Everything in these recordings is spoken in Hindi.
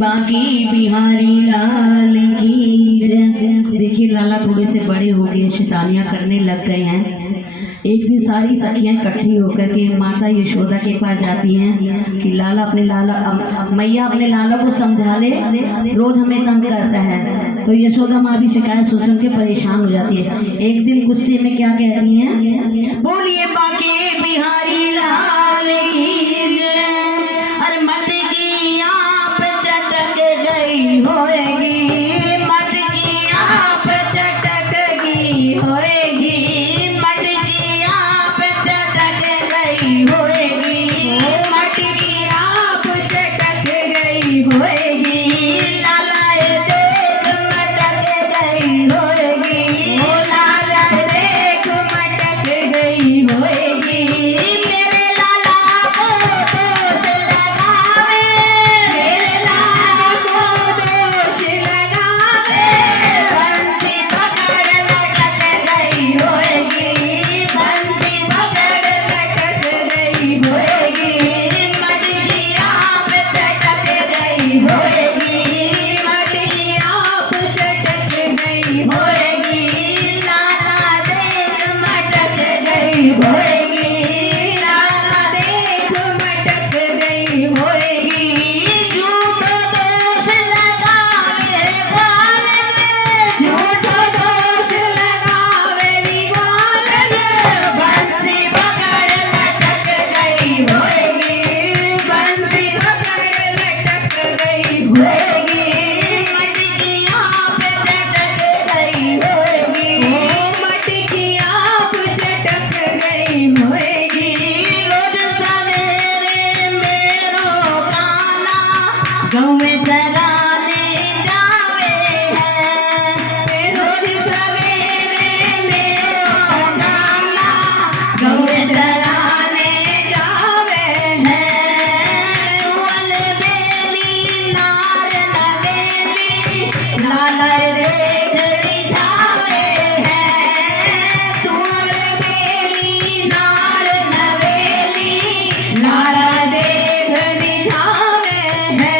बाकी बिहारी लाल की जय। देखिए लाला थोड़े से बड़े हो गए, शैतानियां करने लग गए हैं। एक दिन सारी सखियां इकट्ठी होकर के माता यशोदा के पास जाती हैं कि लाला अपने मैया अपने लाला को समझा ले, रोज हमें तंग करता है। तो यशोदा माँ भी शिकायत सुन के परेशान हो जाती है। एक दिन गुस्से में क्या कहती हैं, बोलिए बाकी बिहारी लाल की जय। अरे मटकी आप चटक गई होएगी, मटकी आप चटक गई होएगी, मटकी आप चटक गई होएगी, मटकी आप चटक गई होएगी, लाला देख मटक गई होएगी, लाला देख मटक गई होएगी। मेरे लाला को दोष लगावे, मेरे लाला को दोष लगावे, बंसी पकड़ लटक गई होएगी, बंसी पकड़ लटक गई होएगी, मटकी आप चटक गई होएगी, मटकी आप चटक गई होएगी, लाला देख मटक गई होएगी, लाला देख मटक गई होएगी। झूठो दोष लगावे ग्वाल ने, झूठो दोष लगावे ग्वाल ने, बंसी पकड़ लटक गई होएगी, बंसी पकड़ लटक गई होएगी, मटकी आप चटक गई होएगी, मटकी आप चटक गई होएगी। रोज सवेरे मेरो काना गाँव में चराने जावे है, रोज सवेरे मेरो काना गाँव में चराने जावे है। तुअल बेली नार नवेली, लाला देख रिझावे है, तुअल बेली नार नवेली, लाला देख रिझावे है।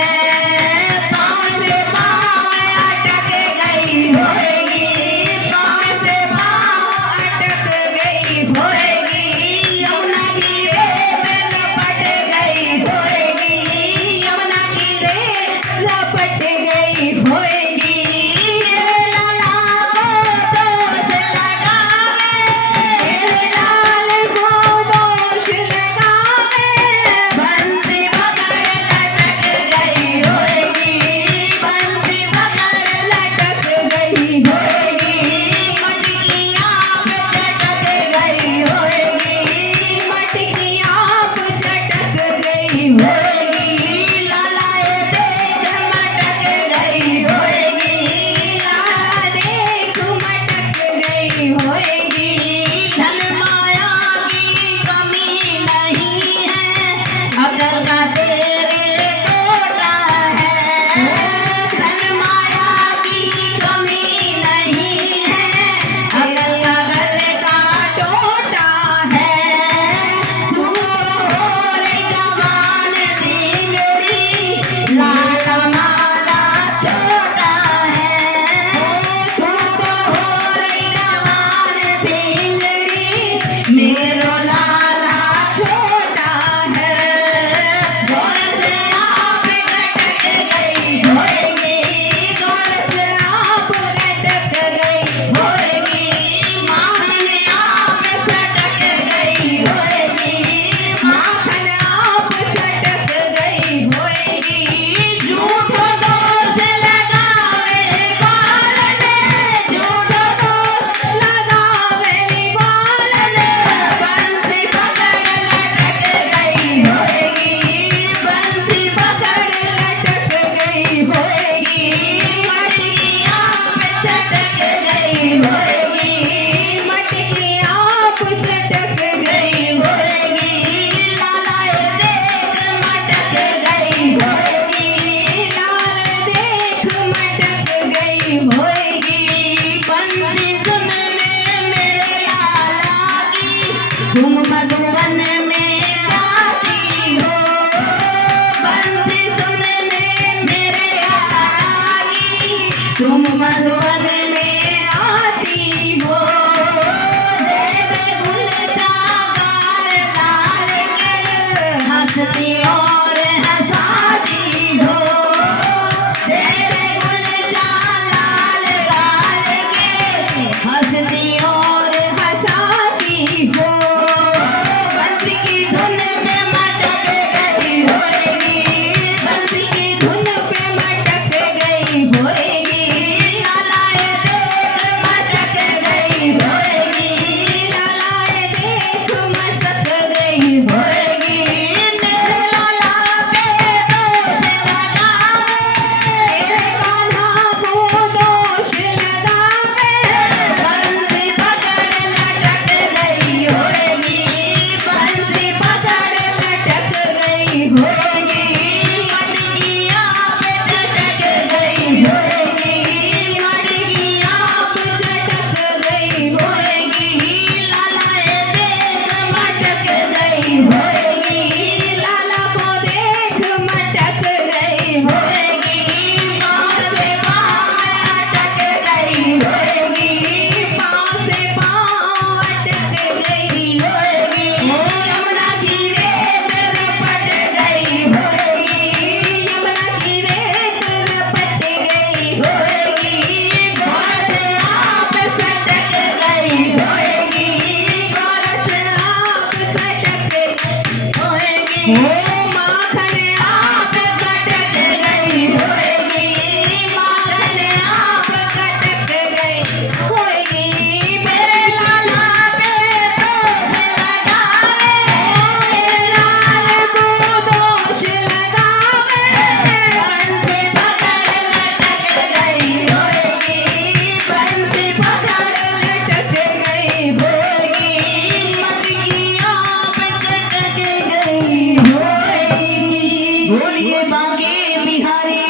बाके बिहारी